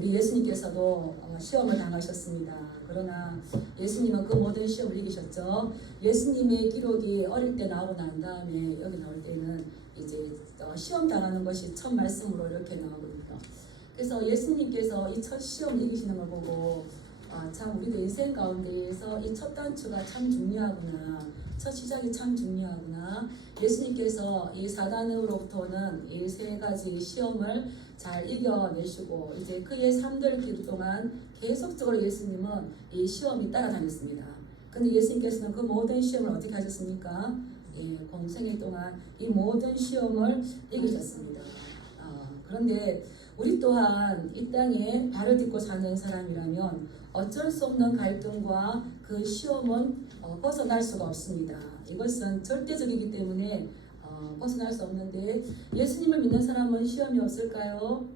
우리 예수님께서도 시험을 당하셨습니다. 그러나 예수님은 그 모든 시험을 이기셨죠. 예수님의 기록이 어릴 때 나오고 난 다음에 여기 나올 때는 이제 시험 당하는 것이 첫 말씀으로 이렇게 나오거든요. 그래서 예수님께서 이 첫 시험 이기시는 걸 보고 참 우리도 인생 가운데에서 이 첫 단추가 참 중요하구나. 첫 시작이 참 중요하구나. 예수님께서 이 사단으로부터는 이 세 가지 시험을 잘 이겨내시고 이제 그의 삶들 길 동안 계속적으로 예수님은 이 시험이 따라다녔습니다. 근데 예수님께서는 그 모든 시험을 어떻게 하셨습니까? 공생애 동안 이 모든 시험을 이기셨습니다. 그런데 우리 또한 이 땅에 발을 딛고 사는 사람이라면 어쩔 수 없는 갈등과 그 시험은 벗어날 수가 없습니다. 이것은 절대적이기 때문에 벗어날 수 없는데 예수님을 믿는 사람은 시험이 없을까요?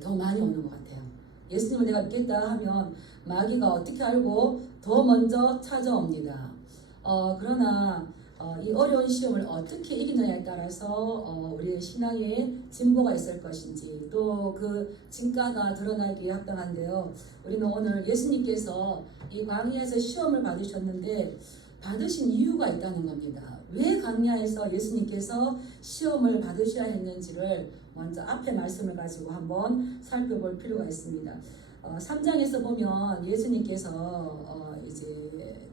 더 많이 오는 것 같아요. 예수님을 내가 믿겠다 하면 마귀가 어떻게 알고 더 먼저 찾아옵니다. 그러나 이 어려운 시험을 어떻게 이기느냐에 따라서 우리의 신앙에 진보가 있을 것인지 또 그 진가가 드러나기에 합당한데요. 우리는 오늘 예수님께서 이 광야에서 시험을 받으셨는데 받으신 이유가 있다는 겁니다. 왜 광야에서 예수님께서 시험을 받으셔야 했는지를 먼저 앞에 말씀을 가지고 한번 살펴볼 필요가 있습니다. 3장에서 보면 예수님께서 이제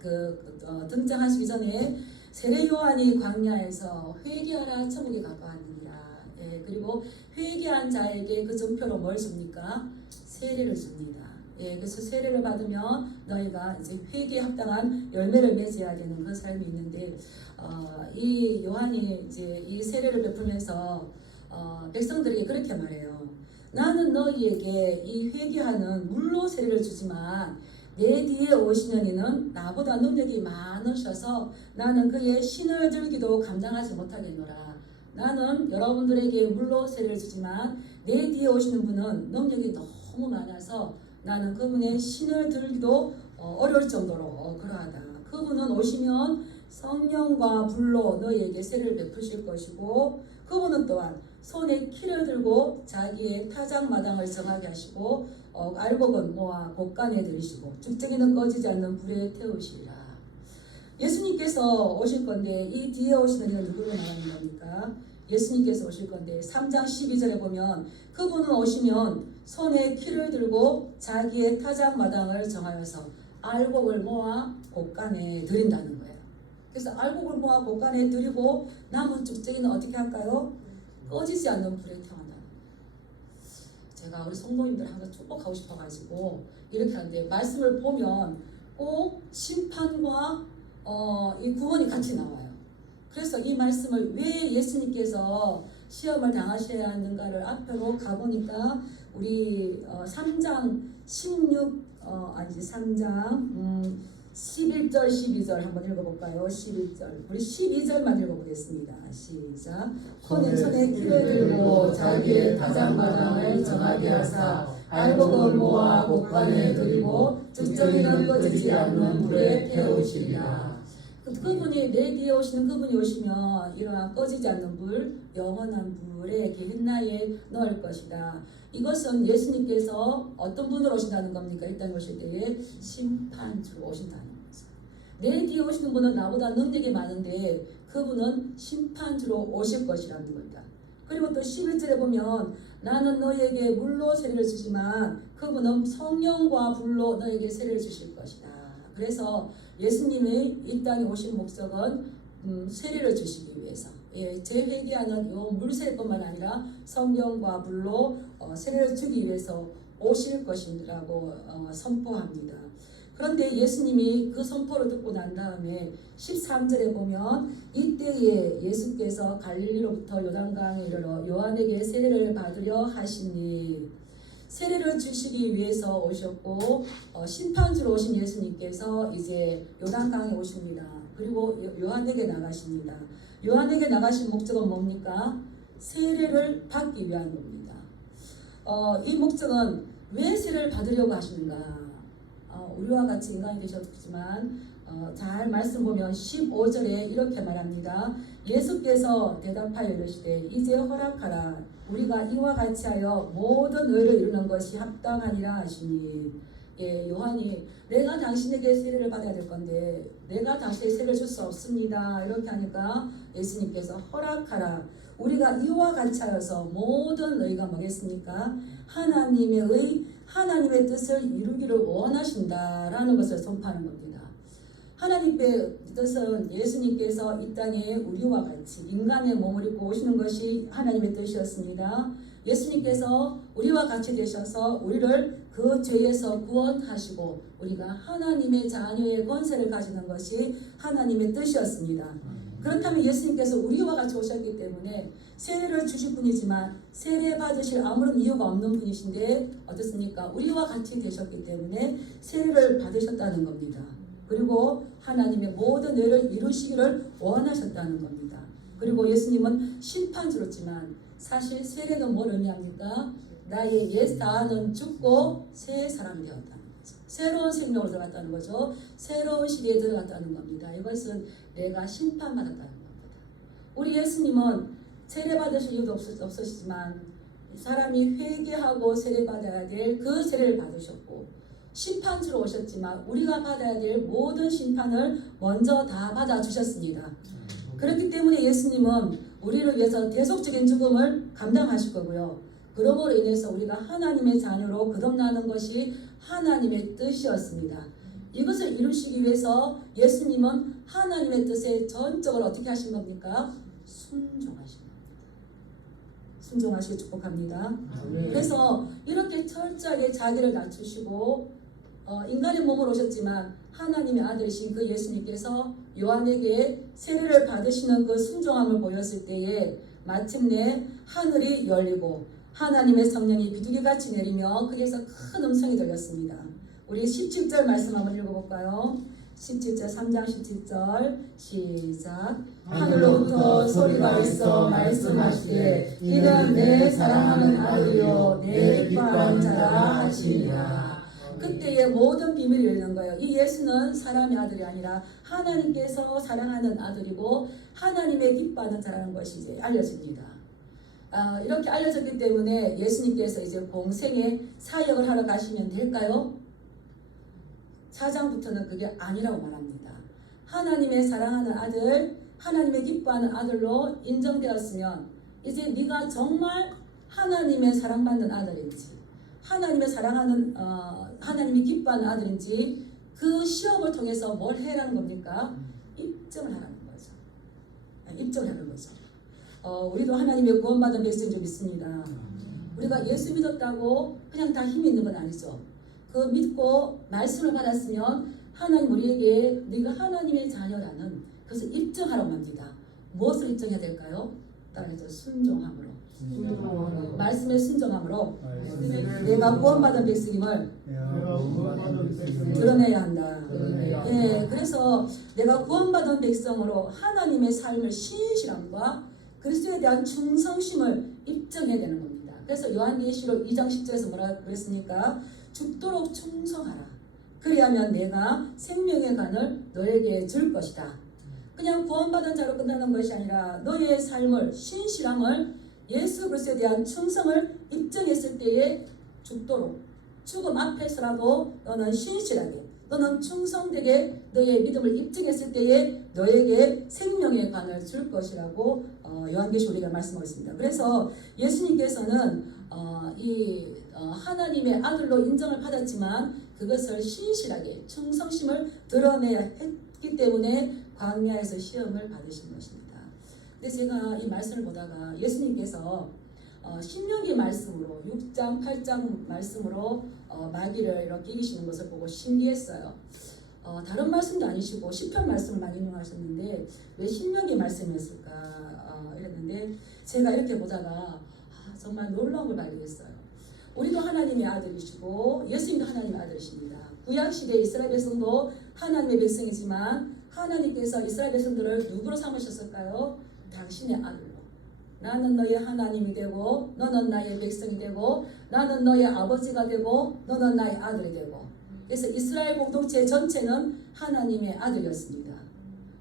등장하시기 전에 세례 요한이 광야에서 회개하라 천국이 가까웠느니라. 그리고 회개한 자에게 그 증표로 뭘 줍니까? 세례를 줍니다. 그래서 세례를 받으면 너희가 이제 회개에 합당한 열매를 맺어야 되는 그 삶이 있는데 이 요한이 이제 이 세례를 베풀면서 백성들에게 그렇게 말해요. 나는 너희에게 이 회개하는 물로 세례를 주지만 내 뒤에 오시는 이는 나보다 능력이 많으셔서 나는 그의 신을 들기도 감당하지 못하겠노라. 나는 여러분들에게 물로 세례를 주지만 내 뒤에 오시는 분은 능력이 너무 많아서 나는 그분의 신을 들기도 어려울 정도로 그러하다. 그분은 오시면 성령과 불로 너희에게 세례를 베푸실 것이고 그분은 또한 손에 키를 들고 자기의 타작마당을 정하게 하시고 알곡은 모아 곳간에 들이시고 죽쟁이는 꺼지지 않는 불에 태우시리라. 예수님께서 오실 건데 이 뒤에 오시는 이는 누구를 말하는 겁니까? 예수님께서 오실 건데 3장 12절에 보면 그분은 오시면 손에 키를 들고 자기의 타작마당을 정하여서 알곡을 모아 곳간에 들인다는 거예요. 그래서 알곡을 모아 곳간에 들이고 남은 죽쟁이는 어떻게 할까요? 꺼지지 않는 불에 태운다는 거예요. 제가 우리 성도님들 항상 축복하고 싶어가지고 이렇게 하는데 말씀을 보면 꼭 심판과 이 구원이 같이 나와요. 그래서 이 말씀을 왜 예수님께서 시험을 당하셔야 하는가를 앞으로 가보니까 우리 3장 11절 12절 한번 읽어볼까요? 11절 우리 12절만 읽어보겠습니다. 시작. 손에 키를 들고 자기의 타작마당을 정하게 하사 알곡을 모아 곳간에 들이고 죽정이는 꺼지지 않는 불에 태우시리라. 그분이 내 뒤에 오시는 그분이 오시면 이러한 꺼지지 않는 불, 영원한 불에 흰나에 넣을 것이다. 이것은 예수님께서 어떤 분으로 오신다는 겁니까? 이 땅에 오실 때에 심판주로 오신다는 거죠. 내 뒤에 오시는 분은 나보다 능력이 많은데 그분은 심판주로 오실 것이라는 겁니다. 그리고 또 11절에 보면 나는 너희에게 물로 세례를 주지만 그분은 성령과 불로 너희에게 세례를 주실 것이다. 그래서 예수님이 이 땅에 오신 목적은 세례를 주시기 위해서 재회개하는 요 물세례뿐만 아니라 성령과 불로 세례를 주기 위해서 오실 것이라고 선포합니다. 그런데 예수님이 그 선포를 듣고 난 다음에 13절에 보면 이때에 예수께서 갈릴리로부터 요단강에 이르러 요한에게 세례를 받으려 하시니 세례를 주시기 위해서 오셨고 심판주로 오신 예수님께서 이제 요단강에 오십니다. 그리고 요한에게 나가십니다. 요한에게 나가신 목적은 뭡니까? 세례를 받기 위한 겁니다. 이 목적은 왜 세례를 받으려고 하시는가? 우리와 같이 인간이 되셨지만 잘 말씀 보면 15절에 이렇게 말합니다. 예수께서 대답하여 이르시되 이제 허락하라. 우리가 이와 같이 하여 모든 의를 이루는 것이 합당하니라 하시니. 예, 요한이 내가 당신에게 세례를 받아야 될 건데 내가 당신에게 세례를 줄 수 없습니다. 이렇게 하니까 예수님께서 허락하라. 우리가 이와 같이 하여서 모든 의가 뭐겠습니까? 하나님의 뜻을 이루기를 원하신다라는 것을 선포하는 겁니다. 하나님의 뜻은 예수님께서 이 땅에 우리와 같이 인간의 몸을 입고 오시는 것이 하나님의 뜻이었습니다. 예수님께서 우리와 같이 되셔서 우리를 그 죄에서 구원하시고 우리가 하나님의 자녀의 권세를 가지는 것이 하나님의 뜻이었습니다. 그렇다면 예수님께서 우리와 같이 오셨기 때문에 세례를 주실 분이지만 세례 받으실 아무런 이유가 없는 분이신데 어떻습니까? 우리와 같이 되셨기 때문에 세례를 받으셨다는 겁니다. 그리고 하나님의 모든 의를 이루시기를 원하셨다는 겁니다. 그리고 예수님은 심판주였지만 사실 세례는 뭘 의미합니까? 나의 옛 사는 죽고 새 사람이 되었다는 거죠. 새로운 생명으로 들어갔다는 거죠. 새로운 시대에 들어갔다는 겁니다. 이것은 내가 심판받았다는 겁니다. 우리 예수님은 세례받으실 이유도 없으시지만 사람이 회개하고 세례받아야 될 그 세례를 받으셨고 심판주로 오셨지만 우리가 받아야 될 모든 심판을 먼저 다 받아주셨습니다. 그렇기 때문에 예수님은 우리를 위해서 대속적인 죽음을 감당하실 거고요. 그러므로 인해서 우리가 하나님의 자녀로 거듭나는 것이 하나님의 뜻이었습니다. 이것을 이루시기 위해서 예수님은 하나님의 뜻에 전적으로 어떻게 하신 겁니까? 순종하신 겁니다. 순종하시길 축복합니다. 그래서 이렇게 철저하게 자기를 낮추시고 인간의 몸으로 오셨지만 하나님의 아들이신 그 예수님께서 요한에게 세례를 받으시는 그 순종함을 보였을 때에 마침내 하늘이 열리고 하나님의 성령이 비둘기같이 내리며 거기에서 큰 음성이 들렸습니다. 우리 17절 말씀 한번 읽어볼까요? 17절 3장 17절 시작. 하늘로부터 소리가 있어 말씀하시되 이는 내 사랑하는 아들이요 내 기뻐하는 자라 하시니라. 그때의 모든 비밀이 열리는 거예요. 이 예수는 사람의 아들이 아니라 하나님께서 사랑하는 아들이고 하나님의 기뻐하는 자라는 것이 이제 알려집니다. 이렇게 알려졌기 때문에 예수님께서 이제 공생의 사역을 하러 가시면 될까요? 4장부터는 그게 아니라고 말합니다. 하나님의 사랑하는 아들, 하나님의 기뻐하는 아들로 인정되었으면 이제 네가 정말 하나님의 사랑받는 아들인지 하나님의 사랑하는 하나님이 기뻐하는 아들인지 그 시험을 통해서 뭘 해라는 겁니까? 입증을 하라는 거죠. 입증을 하는 거죠. 우리도 하나님의 구원받은 백성이 좀 있습니다. 우리가 예수 믿었다고 그냥 다 힘이 있는 건 아니죠. 그 믿고 말씀을 받았으면 하나님 우리에게 네가 하나님의 자녀라는 그것을 입증하라고 합니다. 무엇을 입증해야 될까요? 따라서 순종함으로. 말씀에 순종함으로 내가 구원받은 백성임을 드러내야 한다. 예, 그래서 내가 구원받은 백성으로 하나님의 삶을 신실함과 그리스도에 대한 충성심을 입증해야 되는 겁니다. 그래서 요한계시록 2장 10절에서 뭐라 그랬습니까? 죽도록 충성하라. 그리하면 내가 생명의 간을 너에게 줄 것이다. 그냥 구원받은 자로 끝나는 것이 아니라 너의 삶을 신실함을 예수 그리스도에 대한 충성을 입증했을 때에 죽도록 죽음 앞에서라도 너는 신실하게 너는 충성되게 너의 믿음을 입증했을 때에 너에게 생명의 간을 줄 것이라고 요한계시록 우리가 말씀하고 있습니다. 그래서 예수님께서는 하나님의 아들로 인정을 받았지만 그것을 신실하게 충성심을 드러내야 했기 때문에 광야에서 시험을 받으신 것입니다. 근데 제가 이 말씀을 보다가 예수님께서 신명기 말씀으로 6장 8장 말씀으로 마귀를 이렇게 이기시는 것을 보고 신기했어요. 다른 말씀도 아니시고 시편 말씀을 많이 인용하셨는데 왜 신명기 말씀이었을까 이랬는데 제가 이렇게 보다가 정말 놀라운 걸 발견했어요. 우리도 하나님의 아들이시고 예수님도 하나님의 아들이십니다. 구약시대 이스라엘 백성도 하나님의 백성이지만 하나님께서 이스라엘 백성들을 누구로 삼으셨을까요? 당신의 아들로. 나는 너의 하나님이 되고 너는 나의 백성이 되고 나는 너의 아버지가 되고 너는 나의 아들이 되고. 그래서 이스라엘 공동체 전체는 하나님의 아들이었습니다.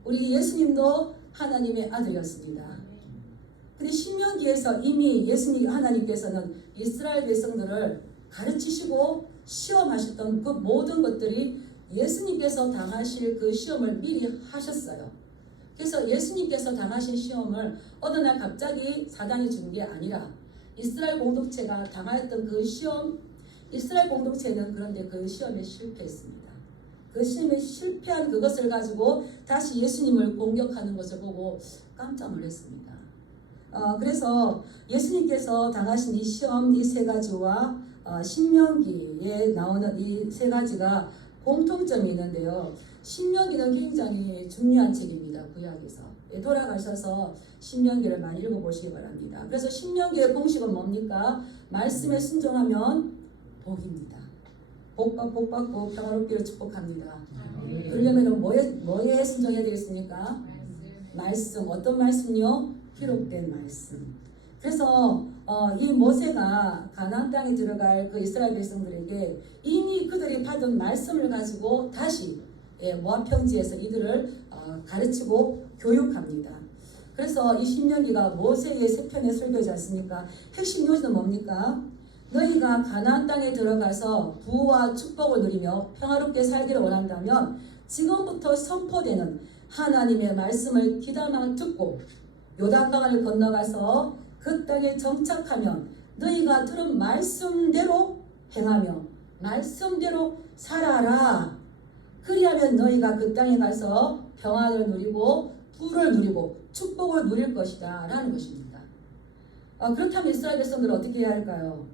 우리 예수님도 하나님의 아들이었습니다. 근데 신명기에서 이미 예수님 하나님께서는 이스라엘 백성들을 가르치시고 시험하셨던 그 모든 것들이 예수님께서 당하실 그 시험을 미리 하셨어요. 그래서 예수님께서 당하신 시험을 어느 날 갑자기 사단이 준 게 아니라 이스라엘 공동체가 당하였던 그 시험, 이스라엘 공동체는 그런데 그 시험에 실패했습니다. 그 시험에 실패한 그것을 가지고 다시 예수님을 공격하는 것을 보고 깜짝 놀랐습니다. 그래서 예수님께서 당하신 이 시험 이 세 가지와 신명기에 나오는 이 세 가지가 공통점이 있는데요. 신명기는 굉장히 중요한 책입니다. 구약에서. 돌아가셔서 신명기를 많이 읽어보시기 바랍니다. 그래서 신명기의 공식은 뭡니까? 말씀에 순종하면 복입니다. 복과 복 받고 평화롭기를 축복합니다. 그러려면 뭐에 순종해야 되겠습니까? 말씀. 어떤 말씀요? 기록된 말씀. 그래서 이 모세가 가나안 땅에 들어갈 그 이스라엘 백성들에게 이미 그들이 받은 말씀을 가지고 다시 모압 평지에서 이들을 가르치고 교육합니다. 그래서 이 신명기가 모세의 세 편의 설교지 않습니까? 핵심 요지는 뭡니까? 너희가 가나안 땅에 들어가서 부와 축복을 누리며 평화롭게 살기를 원한다면 지금부터 선포되는 하나님의 말씀을 귀담아 듣고 요단강을 건너가서 그 땅에 정착하면 너희가 들은 말씀대로 행하며 말씀대로 살아라. 그리하면 너희가 그 땅에 가서 평안을 누리고 부를 누리고 축복을 누릴 것이다 라는 것입니다. 그렇다면 이스라엘 백성들은 어떻게 해야 할까요?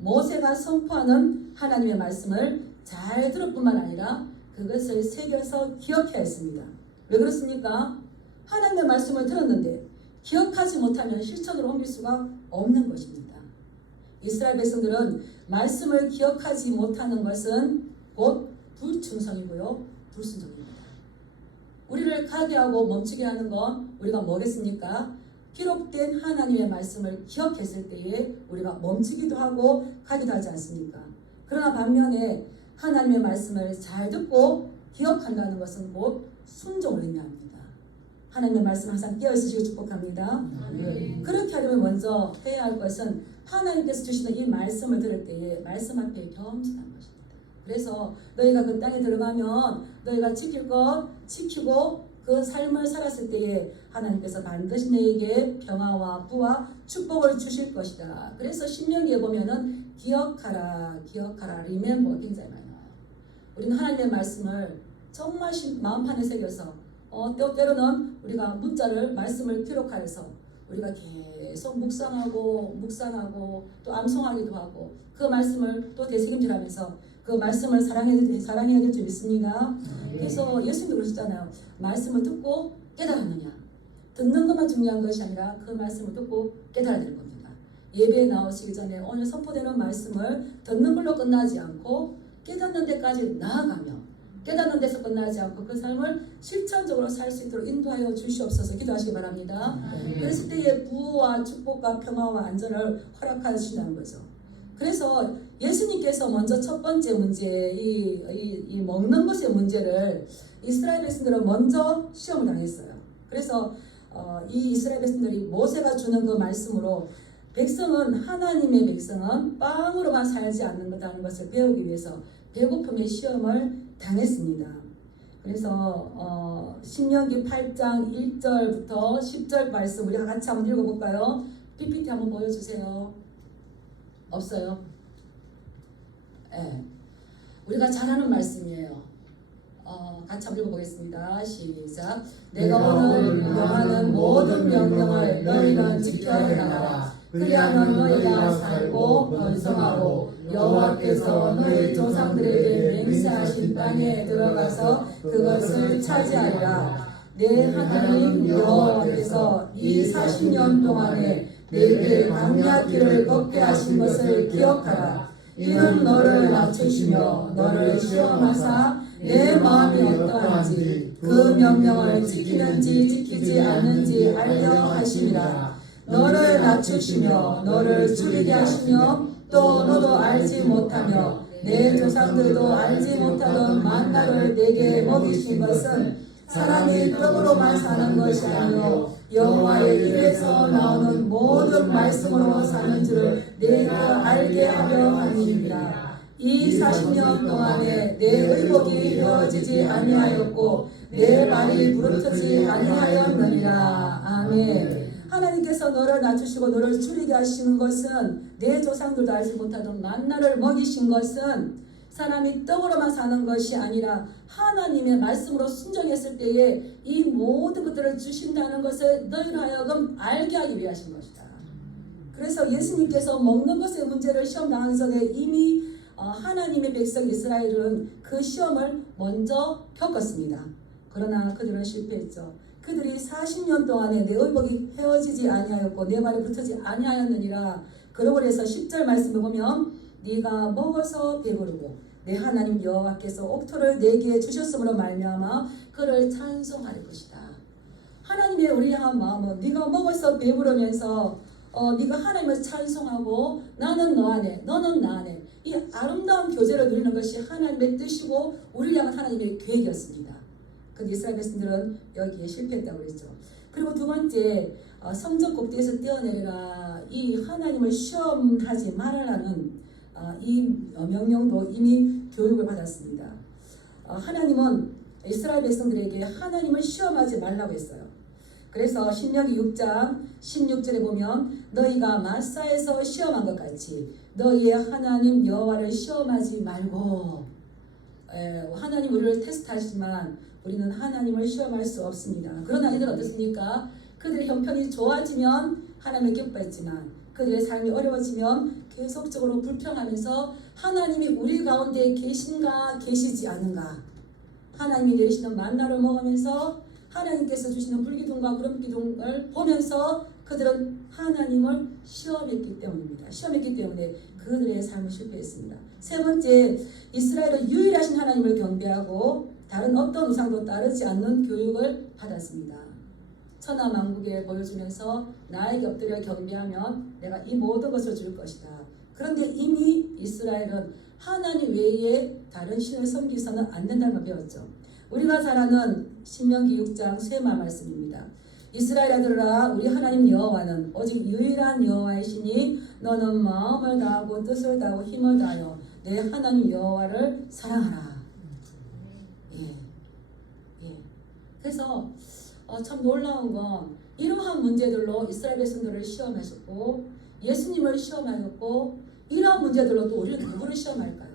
모세가 선포하는 하나님의 말씀을 잘 들을 뿐만 아니라 그것을 새겨서 기억해야 했습니다. 왜 그렇습니까? 하나님의 말씀을 들었는데 기억하지 못하면 실천으로 옮길 수가 없는 것입니다. 이스라엘 백성들은 말씀을 기억하지 못하는 것은 곧 불충성이고요, 불순종입니다. 우리를 가게 하고 멈추게 하는 건 우리가 뭐겠습니까? 기록된 하나님의 말씀을 기억했을 때에 우리가 멈추기도 하고 가기도 하지 않습니까? 그러나 반면에 하나님의 말씀을 잘 듣고 기억한다는 것은 곧 순종을 의미합니다. 하나님의 말씀 항상 깨어있으시고 축복합니다. 그렇게 하려면 먼저 해야 할 것은 하나님께서 주시는 이 말씀을 들을 때에 말씀 앞에 겸손한 것입니다. 그래서 너희가 그 땅에 들어가면 너희가 지킬 것 지키고 그 삶을 살았을 때에 하나님께서 반드시 너에게 평화와 부와 축복을 주실 것이다. 그래서 신명기에 보면은 기억하라, 기억하라, remember 굉장히 많이 나와요. 우리는 하나님의 말씀을 정말 마음판에 새겨서 때로는 우리가 문자를 말씀을 기록하여서 우리가 계속 묵상하고 또 암송하기도 하고 그 말씀을 또 되새김질하면서 그 말씀을 사랑해야 될 줄 믿습니다. 그래서 예수님도 그러셨잖아요. 말씀을 듣고 깨달았느냐. 듣는 것만 중요한 것이 아니라 그 말씀을 듣고 깨달아야 될 겁니다. 예배에 나오시기 전에 오늘 선포되는 말씀을 듣는 걸로 끝나지 않고 깨닫는 데까지 나아가며 깨닫는 데서 끝나지 않고 그 삶을 실천적으로 살 수 있도록 인도하여 주시옵소서 기도하시기 바랍니다. 그랬을 때의 부와 축복과 평화와 안전을 허락하신다는 거죠. 그래서 예수님께서 먼저 첫 번째 문제, 이 먹는 것의 문제를 이스라엘 백성들은 먼저 시험을 당했어요. 그래서 이 이스라엘 백성들이 모세가 주는 그 말씀으로 하나님의 백성은 빵으로만 살지 않는다는 것을 배우기 위해서 배고픔의 시험을 당했습니다. 그래서 신명기 8장 1절부터 10절 말씀 우리 같이 한번 읽어볼까요? PPT 한번 보여주세요. 없어요? 네. 우리가 잘 아는 말씀이에요. 같이 한번 읽어보겠습니다. 시작. 내가 오늘 명하는 모든 명령을 너희는 지켜야 하라. 그리하면 너희가 살고 번성하고 여호와께서 너희 조상들에게 맹세하신 땅에 들어가서 그것을 차지하리라. 내 하나님 여호와께서 이 40년 동안에 내게 광야 길을 걷게 하신 것을 기억하라. 이는 너를 낮추시며 너를 시험하사 내 마음이 어떠한지 그 명령을 지키는지 지키지 않는지 알려 하심이라. 너를 낮추시며 너를 줄이게 하시며 또 너도 알지 못하며 내 조상들도 알지 못하던 만나를 내게 먹이신 것은 사람이 떡으로만 사는 것이 아니요 여호와의 입에서 나오는 모든 말씀으로 사는 줄을 내가 알게 하려 함이니라. 이 40년 동안에 내 의복이 헤어지지 아니하였고 내 발이 부르트지 아니하였느니라. 아멘. 하나님께서 너를 낮추시고 너를 줄이게 하시는 것은 내 조상들도 알지 못하던 만나를 먹이신 것은 사람이 떡으로만 사는 것이 아니라 하나님의 말씀으로 순종했을 때에 이 모든 것들을 주신다는 것을 너희로 하여금 알게 하기 위하신 것이다. 그래서 예수님께서 먹는 것의 문제를 시험 당하기 전에 이미 하나님의 백성 이스라엘은 그 시험을 먼저 겪었습니다. 그러나 그들은 실패했죠. 그들이 40년 동안에 내 의복이 헤어지지 아니하였고 내 발이 붙지 아니하였느니라. 그러고 해서 10절 말씀을 보면 네가 먹어서 배부르고 내 하나님 여호와께서 옥토를 내게 주셨으므로 말미암아 그를 찬송할 것이다. 하나님의 우리 향한 마음은 네가 먹어서 배부르면서 네가 하나님을 찬송하고 나는 너 안에 너는 나 안에 이 아름다운 교제를 누리는 것이 하나님의 뜻이고 우리를 향한 하나님의 계획이었습니다. 근데 이스라엘 백성들은 여기에 실패했다고 그랬죠. 그리고 두 번째 성전 꼭대기에서 뛰어내리라 이 하나님을 시험하지 말라는 이 명령도 이미 교육을 받았습니다. 하나님은 이스라엘 백성들에게 하나님을 시험하지 말라고 했어요. 그래서 신명기 6장 16절에 보면 너희가 마사에서 시험한 것 같이 너희의 하나님 여호와를 시험하지 말고 하나님 우리를 테스트하시지만 우리는 하나님을 시험할 수 없습니다. 그러나 이들은 어떻습니까? 그들의 형편이 좋아지면 하나님을 기뻐했지만 그들의 삶이 어려워지면 계속적으로 불평하면서 하나님이 우리 가운데 계신가 계시지 않은가 하나님이 내리시는 만나를 먹으면서 하나님께서 주시는 불기둥과 구름기둥을 보면서 그들은 하나님을 시험했기 때문입니다. 시험했기 때문에 그들의 삶을 실패했습니다. 세 번째, 이스라엘은 유일하신 하나님을 경배하고 다른 어떤 우상도 따르지 않는 교육을 받았습니다. 천하만국에 보여주면서 나에게 엎드려 경배하면 내가 이 모든 것을 줄 것이다. 그런데 이미 이스라엘은 하나님 외에 다른 신을 섬기서는 안 된다는 걸 배웠죠. 우리가 잘 아는 신명기 6장 쇠마 말씀입니다. 이스라엘 아들아 우리 하나님 여호와는 오직 유일한 여호와이시니 너는 마음을 다하고 뜻을 다하고 힘을 다하여 내 하나님 여호와를 사랑하라. 그래서 참 놀라운 건 이러한 문제들로 이스라엘 백성들을 시험하셨고 예수님을 시험하였고 이러한 문제들로 또 우리는 누구를 시험할까요?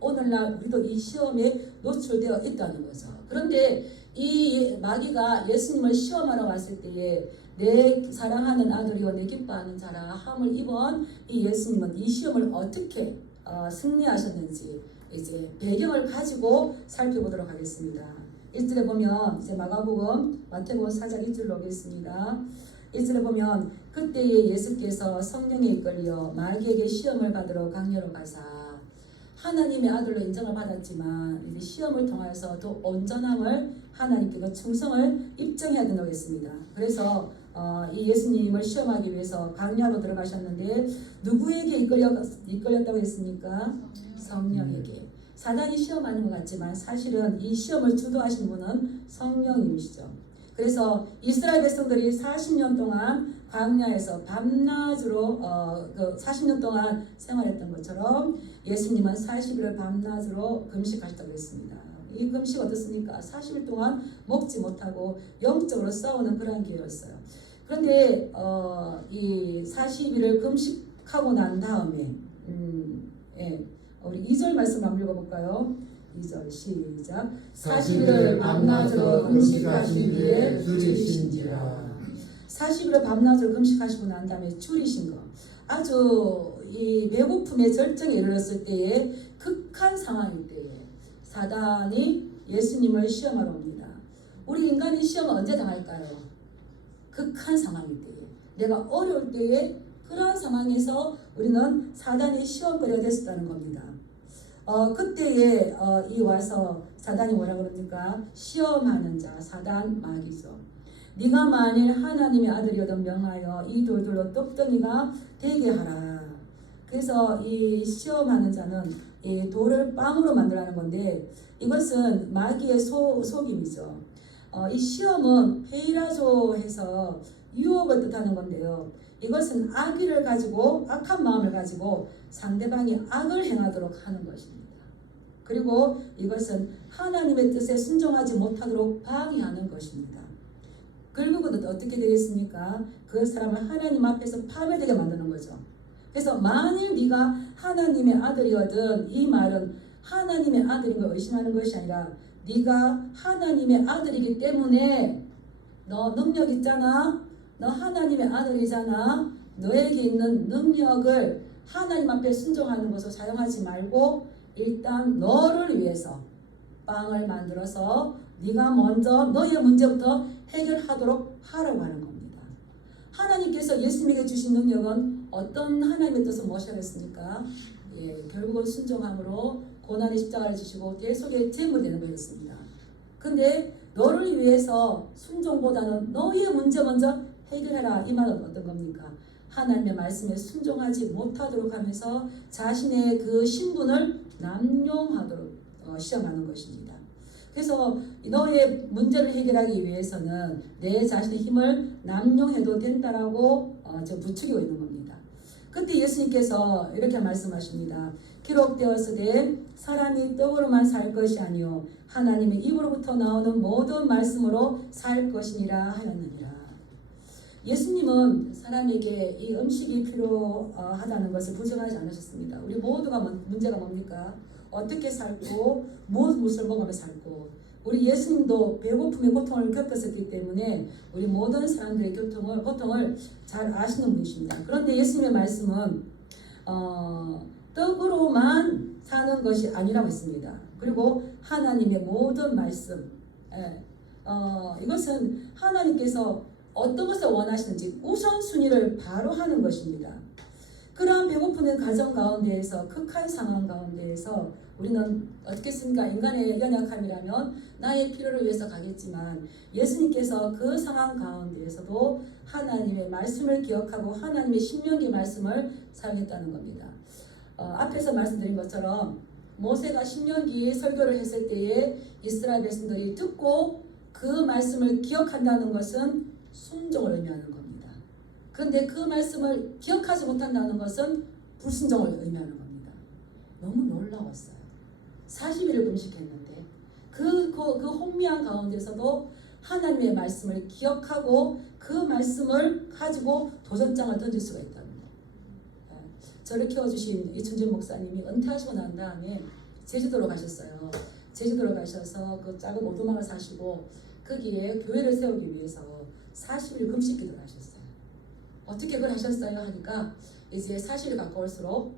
오늘날 우리도 이 시험에 노출되어 있다는 거죠. 그런데 이 마귀가 예수님을 시험하러 왔을 때에 내 사랑하는 아들이요 내 기뻐하는 자라 함을 입은 이 예수님은 이 시험을 어떻게 승리하셨는지 이제 배경을 가지고 살펴보도록 하겠습니다. 1절에 보면 이제 마가복음 마태복음 4장 1절로 오겠습니다. 1절에 보면 그때에 예수께서 성령에 이끌려 마귀에게 시험을 받으러 강야로 가사 하나님의 아들로 인정을 받았지만 이제 시험을 통해서 더 온전함을 하나님께 충성을 입증해야 된다고 했습니다. 그래서 이 예수님을 시험하기 위해서 강야로 들어가셨는데 누구에게 이끌렸다고 했습니까? 성령에게. 사단이 시험하는 것 같지만 사실은 이 시험을 주도하신 분은 성령님이시죠. 그래서 이스라엘 백성들이 40년 동안 광야에서 밤낮으로 40년 동안 생활했던 것처럼 예수님은 40일을 밤낮으로 금식하셨다고 했습니다. 이 금식 어떻습니까? 40일 동안 먹지 못하고 영적으로 싸우는 그런 기회였어요. 그런데 이 40일을 금식하고 난 다음에 우리 2절 말씀 한번 읽어볼까요? 2절 시작. 40일을 밤낮으로 금식하신 뒤에 줄이신지라. 40일을 밤낮으로 금식하시고 난 다음에 줄이신 거. 아주 이 배고픔의 절정에 이르렀을 때에 극한 상황일 때에 사단이 예수님을 시험하러 옵니다. 우리 인간이 시험을 언제 당할까요? 극한 상황일 때에 내가 어려울 때에 그러한 상황에서 우리는 사단의 시험거리가 됐었다는 겁니다. 그때에 이 와서 사단이 뭐라 그럽니까? 시험하는 자, 사단 마귀죠. 네가 만일 하나님의 아들이어도 명하여 이 돌들로 떡덩이가 되게 하라. 그래서 이 시험하는 자는 이 돌을 빵으로 만들라는 건데 이것은 마귀의 속임이죠. 이 시험은 헤이라조 해서 유혹을 뜻하는 건데요. 이것은 악의를 가지고 악한 마음을 가지고 상대방이 악을 행하도록 하는 것입니다. 그리고 이것은 하나님의 뜻에 순종하지 못하도록 방해하는 것입니다. 결국은 어떻게 되겠습니까? 그 사람을 하나님 앞에서 파멸되게 만드는 거죠. 그래서 만일 네가 하나님의 아들이거든, 이 말은 하나님의 아들인 걸 의심하는 것이 아니라 네가 하나님의 아들이기 때문에 너 능력 있잖아. 너 하나님의 아들이잖아. 너에게 있는 능력을 하나님 앞에 순종하는 것을 사용하지 말고 일단 너를 위해서 빵을 만들어서 네가 먼저 너의 문제부터 해결하도록 하라고 하는 겁니다. 하나님께서 예수님에게 주신 능력은 어떤 하나님의 뜻을 모셔야겠습니까? 결국은 순종함으로 고난의 십자가를 지시고 대속의 제물이 되는 것이었습니다. 근데 너를 위해서 순종보다는 너의 문제 먼저 해결해라, 이 말은 어떤 겁니까? 하나님의 말씀에 순종하지 못하도록 하면서 자신의 그 신분을 남용하도록 시험하는 것입니다. 그래서 너의 문제를 해결하기 위해서는 내 자신의 힘을 남용해도 된다라고 부추기고 있는 겁니다. 그때 예수님께서 이렇게 말씀하십니다. 기록되었으되 사람이 떡으로만 살 것이 아니요 하나님의 입으로부터 나오는 모든 말씀으로 살 것이니라 하였느니라. 예수님은 사람에게 이 음식이 필요하다는 것을 부정하지 않으셨습니다. 우리 모두가 문제가 뭡니까? 어떻게 살고 무엇을 먹으며 살고, 우리 예수님도 배고픔의 고통을 겪었었기 때문에 우리 모든 사람들의 고통을 잘 아시는 분이십니다. 그런데 예수님의 말씀은 떡으로만 사는 것이 아니라고 했습니다. 그리고 하나님의 모든 말씀, 이것은 하나님께서 어떤 것을 원하시는지 우선순위를 바로 하는 것입니다. 그러한 배고프는 가정 가운데에서, 극한 상황 가운데에서 우리는 어떻게 했습니까? 인간의 연약함이라면 나의 필요를 위해서 가겠지만 예수님께서 그 상황 가운데에서도 하나님의 말씀을 기억하고 하나님의 신명기 말씀을 사용했다는 겁니다. 앞에서 말씀드린 것처럼 모세가 신명기 설교를 했을 때에 이스라엘 백성들이 듣고 그 말씀을 기억한다는 것은 순종을 의미하는 겁니다. 그런데 그 말씀을 기억하지 못한다는 것은 불순종을 의미하는 겁니다. 너무 놀라웠어요. 40일을 금식했는데 그 혼미한 가운데서도 하나님의 말씀을 기억하고 그 말씀을 가지고 도전장을 던질 수가 있답니다. 저를 키워주신 이춘진 목사님이 은퇴하시고 난 다음에 제주도로 가셨어요. 제주도로 가셔서 그 작은 오두막을 사시고 거기에 교회를 세우기 위해서 40일 금식 기도를 하셨어요. 어떻게 그걸 하셨어요? 하니까 이제 40일 가까울수록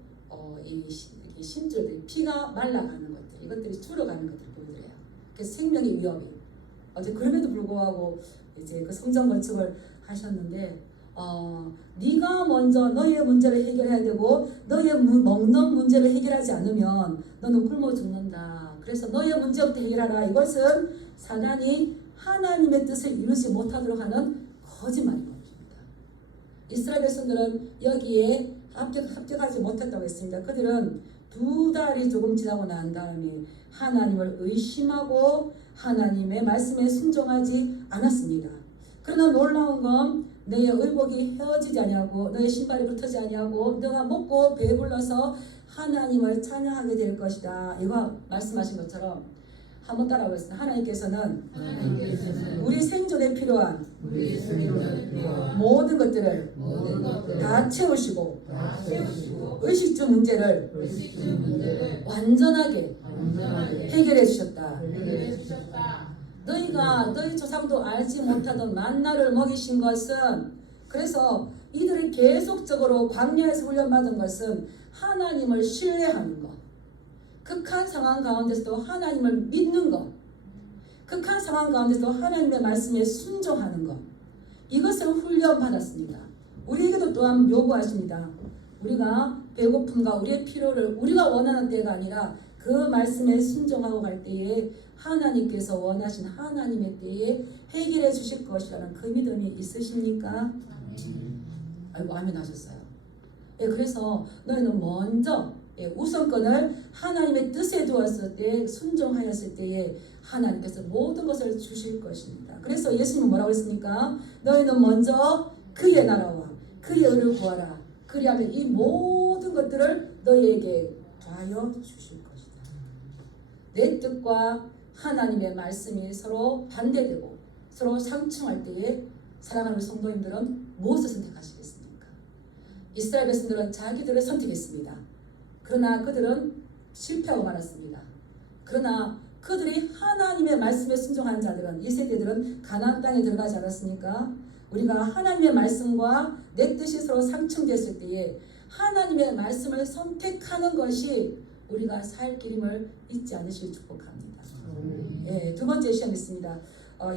이 심줄들이 피가 말라가는 것들, 이것들이 줄어가는 것들을 보여드려요. 그래서 생명의 위협이. 어제 그럼에도 불구하고 이제 그 성전 건축을 하셨는데 네가 먼저 너의 문제를 해결해야 되고 너의 먹는 문제를 해결하지 않으면 너는 굶어 죽는다. 그래서 너의 문제부터 해결하라. 이것은 사단이 하나님의 뜻을 이루지 못하도록 하는 거짓말인 것입니다. 이스라엘 백성들은 여기에 합격하지 못했다고 했습니다. 그들은 2달이 조금 지나고 난 다음에 하나님을 의심하고 하나님의 말씀에 순종하지 않았습니다. 그러나 놀라운 건 너의 의복이 헤어지지 아니하고 너의 신발이 붙어지 아니하고 너가 먹고 배불러서 하나님을 찬양하게 될 것이다. 이거 말씀하신 것처럼 한번 따라하겠습니다. 하나님께서는 우리 생존에 필요한 모든 것들을 다 채우시고 의식주 문제를 완전하게 해결해 주셨다. 너희가 너희 조상도 알지 못하던 만나를 먹이신 것은, 그래서 이들이 계속적으로 광야에서 훈련받은 것은 하나님을 신뢰하는 것, 극한 상황 가운데서도 하나님을 믿는 것, 극한 상황 가운데서도 하나님의 말씀에 순종하는 것, 이것을 훈련받았습니다. 우리에게도 또한 요구하십니다. 우리가 배고픔과 우리의 필요를 우리가 원하는 때가 아니라 그 말씀에 순종하고 갈 때에 하나님께서 원하신 하나님의 때에 해결해 주실 것이라는 그 믿음이 있으십니까? 아이고 아멘 하셨어요. 그래서 너희는 먼저 우선권을 하나님의 뜻에 두었을 때, 순종하였을 때에 하나님께서 모든 것을 주실 것입니다. 그래서 예수님은 뭐라고 했습니까? 너희는 먼저 그의 나라와 그의 의를 구하라. 그리하면 이 모든 것들을 너희에게 더하여 주실 것이다. 내 뜻과 하나님의 말씀이 서로 반대되고 서로 상충할 때에 사랑하는 성도님들은 무엇을 선택하시겠습니까? 이스라엘 백성들은 자기들을 선택했습니다. 그러나 그들은 실패하고 말았습니다. 그러나 그들이 하나님의 말씀에 순종한 자들은, 이 세대들은 가나안 땅에 들어가지 않았습니까? 우리가 하나님의 말씀과 내 뜻이 서로 상충됐을 때에 하나님의 말씀을 선택하는 것이 우리가 살 길임을 잊지 않으시길 축복합니다. 두 번째 시험이 있습니다.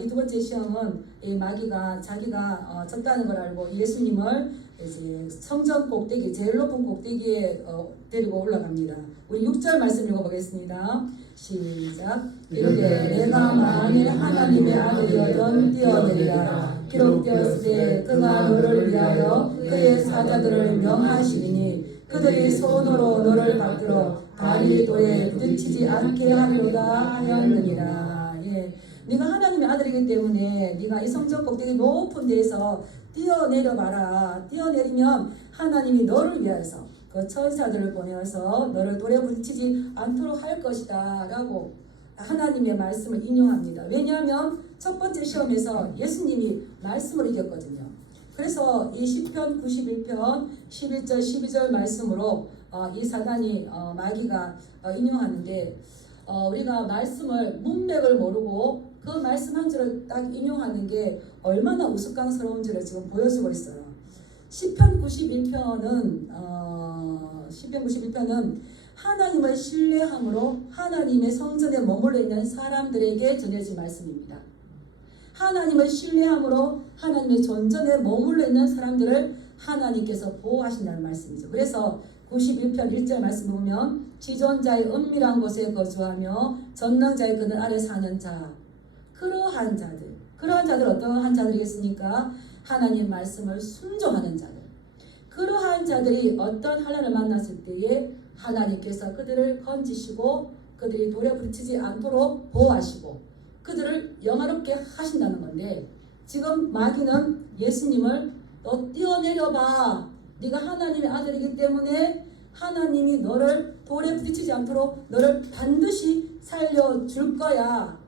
이 두 번째 시험은 이 마귀가 자기가 졌다는 걸 알고 예수님을 이제 성전 꼭대기, 제일 높은 꼭대기에 데리고 올라갑니다. 우리 6절 말씀 읽어보겠습니다. 시작. 이르되 내가 만일 하나님의 아들이어든 뛰어내리라. 기록되었을 때 그가 너를 위하여 그의 사자들을 명하시리니 그들이 손으로 너를 받들어 발이 돌에 부딪히지 않게 하리로다 하였느니라. 네가 하나님의 아들이기 때문에 네가 이 성전 꼭대기 높은 데에서 뛰어내려 봐라. 뛰어내리면 하나님이 너를 위해서 그 천사들을 보내어서 너를 돌에 부딪히지 않도록 할 것이다 라고 하나님의 말씀을 인용합니다. 왜냐하면 첫 번째 시험에서 예수님이 말씀을 이겼거든요. 그래서 이 시편 91편 11절 12절 말씀으로 이 사단이 마귀가 인용하는데 우리가 말씀을 문맥을 모르고 그 말씀 한 줄을 딱 인용하는 게 얼마나 우스꽝스러운지를 지금 보여주고 있어요. 시편 91편은 하나님을 신뢰함으로 하나님의 성전에 머물러 있는 사람들에게 전해진 말씀입니다. 하나님을 신뢰함으로 하나님의 전전에 머물러 있는 사람들을 하나님께서 보호하신다는 말씀이죠. 그래서 91편 1절 말씀 보면 지존자의 은밀한 곳에 거주하며 전능자의 그늘 아래 사는 자, 그러한 자들 어떠한 자들이겠습니까? 하나님 말씀을 순종하는 자들. 그러한 자들이 어떤 환난을 만났을 때에 하나님께서 그들을 건지시고 그들이 돌에 부딪히지 않도록 보호하시고 그들을 영화롭게 하신다는 건데, 지금 마귀는 예수님을 너 뛰어내려봐. 네가 하나님의 아들이기 때문에 하나님이 너를 돌에 부딪히지 않도록 너를 반드시 살려줄 거야.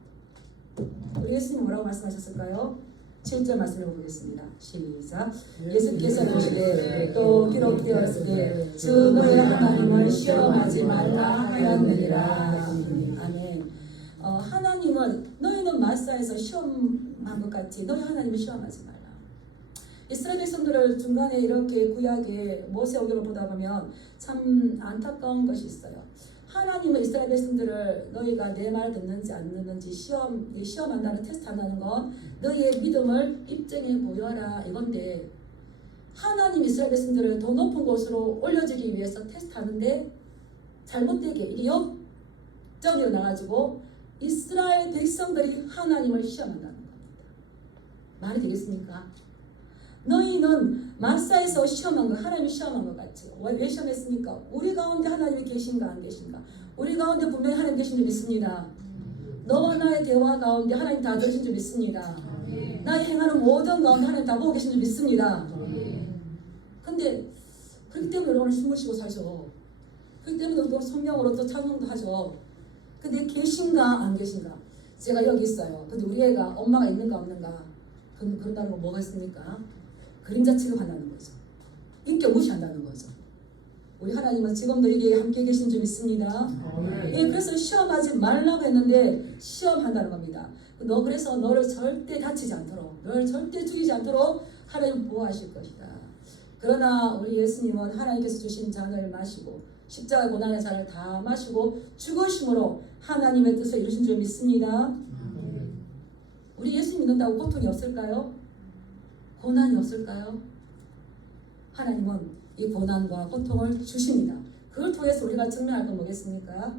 우리 예수님 뭐라고 말씀하셨을까요? 7절 말씀을 보겠습니다. 시작. 예수께서는 이르시되 또 기록되었으되 주 너의 하나님을 시험하지 말라 하였느니라. 아멘. 하나님은 너희는 마사에서 시험한 것 같이 너희 하나님을 시험하지 말라. 이스라엘 백성들을 중간에 이렇게 구약의 모세오경을 보다 보면 참 안타까운 것이 있어요. 하나님은 이스라엘 백성들을 너희가 내 말 듣는지 안 듣는지 시험한다는 테스트한다는 건 너희의 믿음을 입증해 보여라 이건데, 하나님 이스라엘 백성들을 더 높은 곳으로 올려주기 위해서 테스트하는데 잘못되게 이게 역적이 나가지고 이스라엘 백성들이 하나님을 시험한다는 겁니다. 말이 되겠습니까? 너희는 마사에서 시험한 거 하나님이 시험한 것 같지. 왜 시험했습니까? 우리 가운데 하나님이 계신가 안 계신가? 우리 가운데 분명히 하나님 계신 줄 믿습니다. 너와 나의 대화 가운데 하나님 다 계신 줄 믿습니다. 나의 행하는 모든 가운데 하나님 다 보고 계신 줄 믿습니다. 근데 그렇기 때문에 오늘 숨을 쉬고 살죠. 그렇기 때문에 또 성령으로 또 찬송도 하죠. 근데 계신가 안 계신가? 제가 여기 있어요. 근데 우리 애가 엄마가 있는가 없는가? 그런다는 건 뭐가 있습니까? 그림자 취급한다는 거죠. 인격 무시한다는 거죠. 우리 하나님은 지금도 이게 함께 계신 줄 믿습니다. 그래서 시험하지 말라고 했는데 시험한다는 겁니다. 그래서 너를 절대 다치지 않도록, 너를 절대 죽이지 않도록 하나님 보호하실 것이다. 그러나 우리 예수님은 하나님께서 주신 잔을 마시고 십자가 고난의 잔을 다 마시고 죽으심으로 하나님의 뜻을 이루신 줄 믿습니다. 우리 예수 믿는다고 고통이 없을까요? 고난이 없을까요? 하나님은 이 고난과 고통을 주십니다. 그걸 통해서 우리가 증명할 건 뭐겠습니까?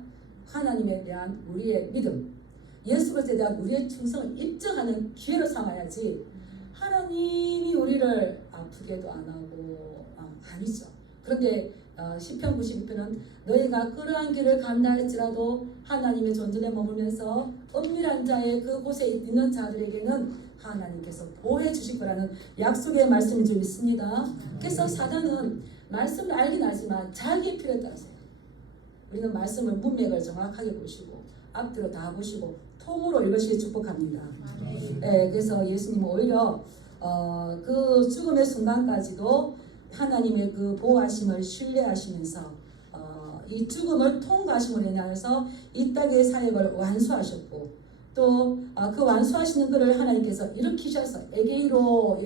하나님에 대한 우리의 믿음, 예수 그리스도에 대한 우리의 충성을 입증하는 기회로 삼아야지, 하나님이 우리를 아프게도 안 하고 아니죠. 그런데 시편 92편은 너희가 그러한 길을 간다 할지라도 하나님의 존전에 머물면서 은밀한 자의 그곳에 있는 자들에게는 하나님께서 보호해 주실 거라는 약속의 말씀인 줄 믿습니다. 그래서 사단은 말씀을 알긴 알지만 자기의 필요에 따라서요. 우리는 말씀을 문맥을 정확하게 보시고 앞뒤로 다 보시고 통으로 읽으시기 축복합니다. 네, 그래서 예수님은 오히려 그 죽음의 순간까지도 하나님의 그 보호하심을 신뢰하시면서 이 죽음을 통과하심으로 인하여서 이 땅의 사역을 완수하셨고 또 그 완수하시는 것을 하나님께서 일으키셔서 에게이로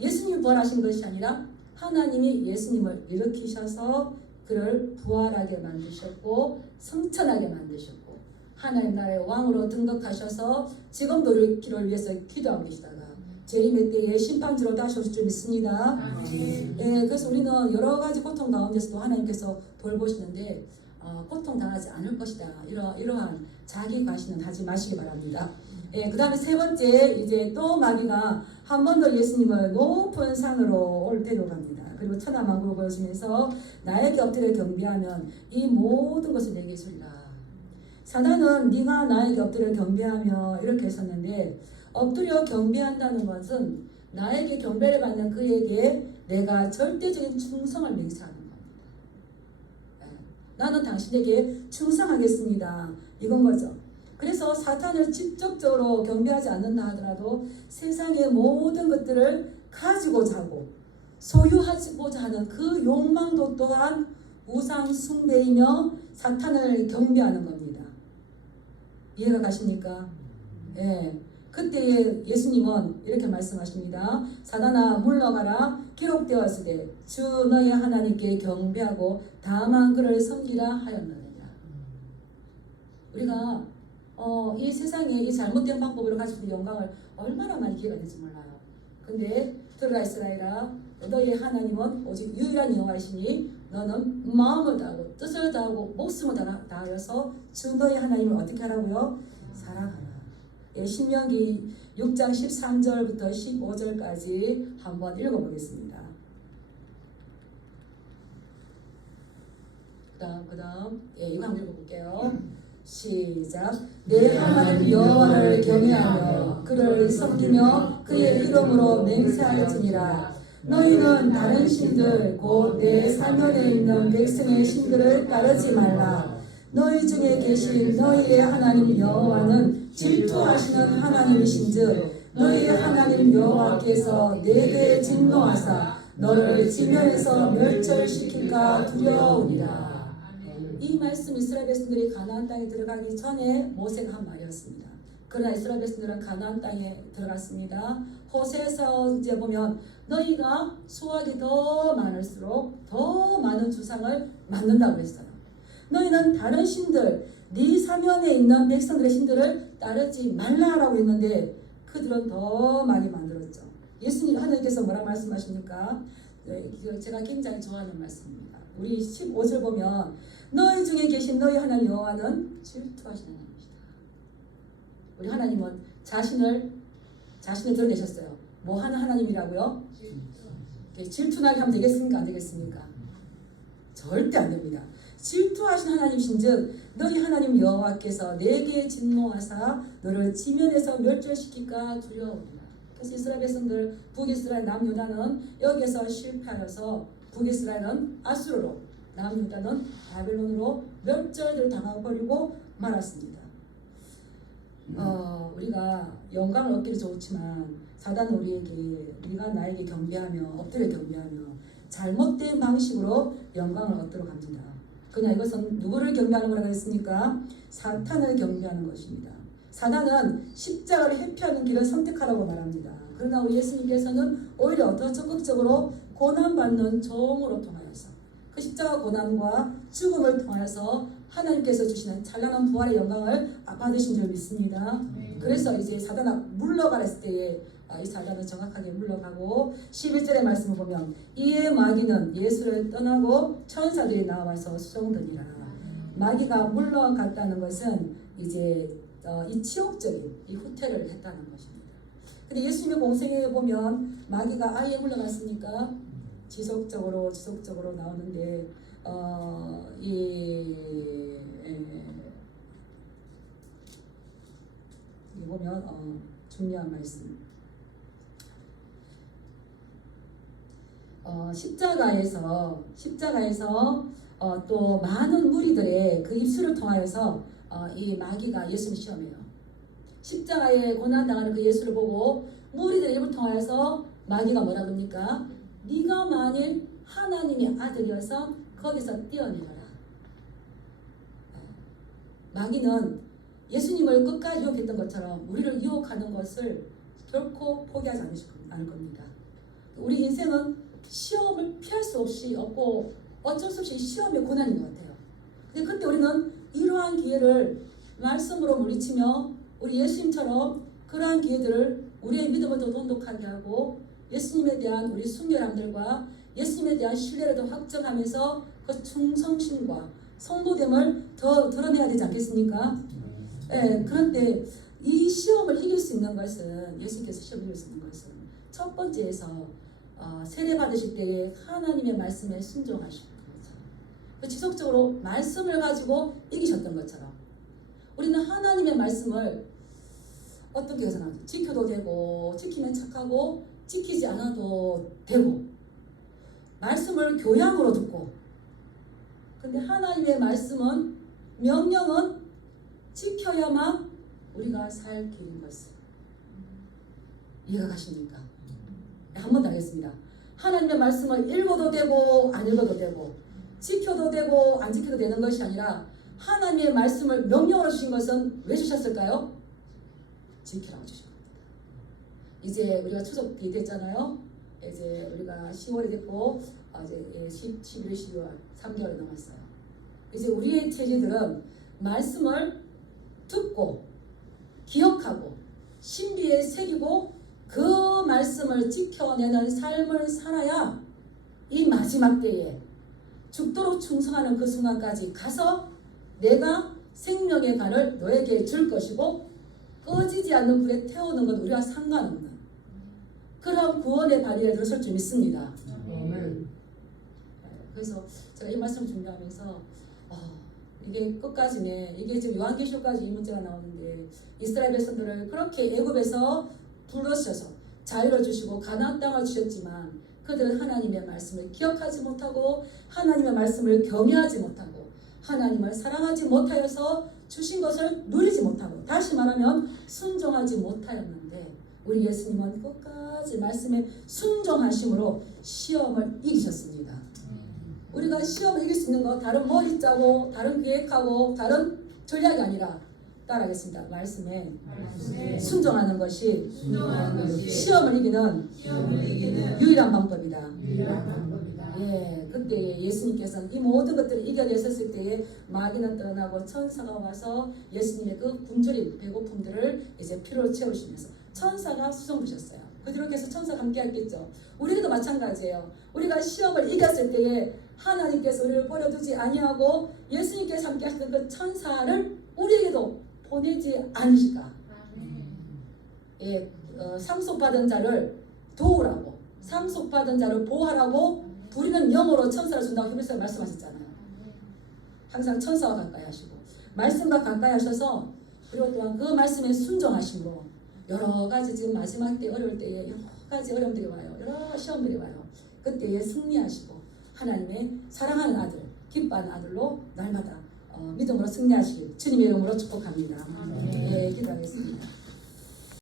예수님이 부활하신 것이 아니라 하나님이 예수님을 일으키셔서 그를 부활하게 만드셨고 승천하게 만드셨고 하나님 나라의 왕으로 등극하셔서 지금도 우리를 위해서 기도하고 계시다가 재림의 때에 심판주로 다시 오실 줄 믿습니다. 그래서 우리는 여러 가지 고통 가운데서도 하나님께서 돌보시는데 고통 당하지 않을 것이다. 이러한 자기 과신은 하지 마시기 바랍니다. 그 다음에 세 번째, 이제 또 마귀가 한 번 더 예수님을 높은 산으로 데려갑니다. 그리고 천하만국을 보여주면서 나에게 엎드려 경배하면 이 모든 것을 내게 주리라. 사단은 네가 나에게 엎드려 경배하며 이렇게 했었는데 엎드려 경배한다는 것은 나에게 경배를 받는 그에게 내가 절대적인 충성을 맹세하는 겁니다. 나는 당신에게 충성하겠습니다. 이건 거죠. 그래서 사탄을 직접적으로 경배하지 않는다 하더라도 세상의 모든 것들을 가지고자 하고 소유하고자 하는 그 욕망도 또한 우상 숭배이며 사탄을 경배하는 겁니다. 이해가 가십니까? 그때 예수님은 이렇게 말씀하십니다. 사단아 물러가라. 기록되었으되 주 너의 하나님께 경배하고 다만 그를 섬기라 하였느니라. 우리가 이 세상에 이 잘못된 방법으로 가지고 있는 영광을 얼마나 많이 기회가 될지 몰라요. 근데 들으라 이스라엘아 너의 하나님은 오직 유일한 여호와이시니 너는 마음을 다하고 뜻을 다하고 목숨을 다하여서 주 너의 하나님을 어떻게 하라고요? 사랑하라. 신명기 6장 13절부터 15절까지 한번 읽어보겠습니다. 그 다음 이거 한번 읽어볼게요. 시작. 내 하나님 여호와를 경외하며 그를 섬기며 그의 이름으로 맹세할지니라. 너희는 다른 신들 곧 내 사면에 있는 백성의 신들을 따르지 말라. 너희 중에 계신 너희의 하나님 여호와는 질투하시는 하나님이신즉 너희의 하나님 여호와께서 내게 진노하사 너를 지면에서 멸절시킬까 두려우니라. 이 말씀 이스라엘 백성들이 가나안 땅에 들어가기 전에 모세가 한 말이었습니다. 그러나 이스라엘 백성들은 가나안 땅에 들어갔습니다. 호세에서 이제 보면 너희가 수확이 더 많을수록 더 많은 주상을 만든다고 했어요. 너희는 다른 신들, 네 사면에 있는 백성들의 신들을 따르지 말라라고 했는데 그들은 더 많이 만들었죠. 예수님 하나님께서 뭐라 말씀하십니까? 제가 굉장히 좋아하는 말씀입니다. 우리 15절 보면 너희 중에 계신 너희 하나님 여호와는 질투하시는 하나님이시다. 우리 하나님은 자신을 드러내셨어요. 뭐 하는 하나님이라고요? 질투나게 하면 되겠습니까? 안 되겠습니까? 절대 안 됩니다. 질투하신 하나님이신즉 너희 하나님 여호와께서 내게 진노하사 너를 지면에서 멸절시킬까 두려우니라. 그래서 이스라엘 백성들 북이스라엘 남유다는 여기에서 실패하여서 북이스라엘은 아수르로 남유다는 바벨론으로 멸절을 당해버리고 말았습니다. 우리가 영광을 얻기도 좋지만 사단은 우리에게 네가 나에게 경배하며 엎드려 경배하며 잘못된 방식으로 영광을 얻도록 합니다. 그냥 이것은 누구를 경배하는 거라고 했습니까? 사탄을 경배하는 것입니다. 사단은 십자가를 회피하는 길을 선택하라고 말합니다. 그러나 우리 예수님께서는 오히려 더 적극적으로 고난받는 종으로 통하여서 그 십자가 고난과 죽음을 통하여서 하나님께서 주시는 찬란한 부활의 영광을 받으신 줄 믿습니다. 그래서 이제 사단아 물러가라 했을 때에 이 사단은 정확하게 물러가고 11절의 말씀을 보면 이에 마귀는 예수를 떠나고 천사들이 나와서 수종드니라. 마귀가 물러갔다는 것은 이제 이 치욕적인 이 후퇴를 했다는 것입니다. 근데 예수님의 공생애에 보면 마귀가 아예 물러갔습니까? 지속적으로 나오는데 이 보면 중요한 말씀. 십자가에서 또 많은 무리들의 그 입술을 통하여서 이 마귀가 예수를 시험해요. 십자가에 고난당하는 그 예수를 보고 무리들의 입을 통하여서 마귀가 뭐라 그럽니까? 네가 만일 하나님의 아들이어서 거기서 뛰어내려라. 마귀는 예수님을 끝까지 유혹했던 것처럼 우리를 유혹하는 것을 결코 포기하지 않을 겁니다. 우리 인생은 시험을 피할 수 없고 어쩔 수 없이 시험의 고난인 것 같아요. 근데 그때 우리는 이러한 기회를 말씀으로 물리치며 우리 예수님처럼 그러한 기회들을 우리의 믿음을 더 돈독하게 하고 예수님에 대한 우리 순결함들과 예수님에 대한 신뢰를 더 확정하면서 그 충성심과 성도됨을 더 드러내야 되지 않겠습니까? 네, 그런데 이 시험을 이길 수 있는 것은 예수님께서 시험을 이길 수 있는 것은 첫 번째에서 세례 받으실 때에 하나님의 말씀에 순종하시는 거죠. 지속적으로 말씀을 가지고 이기셨던 것처럼 우리는 하나님의 말씀을 어떻게 해서는 지켜도 되고 지키면 착하고 지키지 않아도 되고 말씀을 교양으로 듣고 근데 하나님의 말씀은 명령은 지켜야만 우리가 살 길인 것을 이해가 가십니까? 한 번 더 하겠습니다. 하나님의 말씀을 읽어도 되고 안 읽어도 되고 지켜도 되고 안 지켜도 되는 것이 아니라 하나님의 말씀을 명령으로 주신 것은 왜 주셨을까요? 지키라고 주신 겁니다. 이제 우리가 추석이 됐잖아요. 이제 우리가 10월이 됐고 이제 11월, 12월 3개월이 남았어요. 이제 우리의 체질들은 말씀을 듣고 기억하고 신비에 새기고 그 말씀을 지켜내는 삶을 살아야 이 마지막 때에 죽도록 충성하는 그 순간까지 가서 내가 생명의 간을 너에게 줄 것이고 꺼지지 않는 불에 태우는 건 우리와 상관없는 그런 구원의 발휘에 들어설 줄 믿습니다. 그래서 제가 이 말씀 준비하면서 이게 끝까지네. 이게 지금 요한계시록까지 이 문제가 나오는데 이스라엘 백성들을 그렇게 애굽에서 불러주셔서 자유를 주시고 가나안 땅을 주셨지만 그들은 하나님의 말씀을 기억하지 못하고 하나님의 말씀을 경외하지 못하고 하나님을 사랑하지 못하여서 주신 것을 누리지 못하고 다시 말하면 순종하지 못하였는데 우리 예수님은 끝까지 말씀에 순종하심으로 시험을 이기셨습니다. 우리가 시험을 이길 수 있는 거 다른 머리 짜고 다른 계획하고 다른 전략이 아니라 따라하겠습니다. 말씀에 순종하는 것이 시험을 이기는 유일한 방법이다. 예, 그때 예수님께서는 이 모든 것들을 이겨내셨을 때에 마귀는 떠나고 천사가 와서 예수님의 그 굶주린 배고픔들을 이제 피로 채우시면서 천사가 수정되셨어요. 그 뒤로 계속 천사가 함께 했겠죠. 우리도 마찬가지예요. 우리가 시험을 이겼을 때에 하나님께서 우리를 버려두지 아니하고 예수님께서 함께 하셨던 그 천사를 우리에게도 보내지 않으실까. 예, 상속받은 자를 도우라고 상속받은 자를 보호하라고 부리는 영으로 천사를 준다고 히브리서에 말씀하셨잖아요. 항상 천사와 가까이 하시고 말씀과 가까이 하셔서 그리고 또한 그 말씀에 순종하심으로 여러 가지 지금 마지막 때 어려울 때에 여러 가지 어려움들이 와요. 여러 시험들이 와요. 그때에 승리하시고 하나님의 사랑하는 아들, 기뻐하는 아들로 날마다 믿음으로 승리하시길 주님의 이름으로 축복합니다. 예, 기도하겠습니다.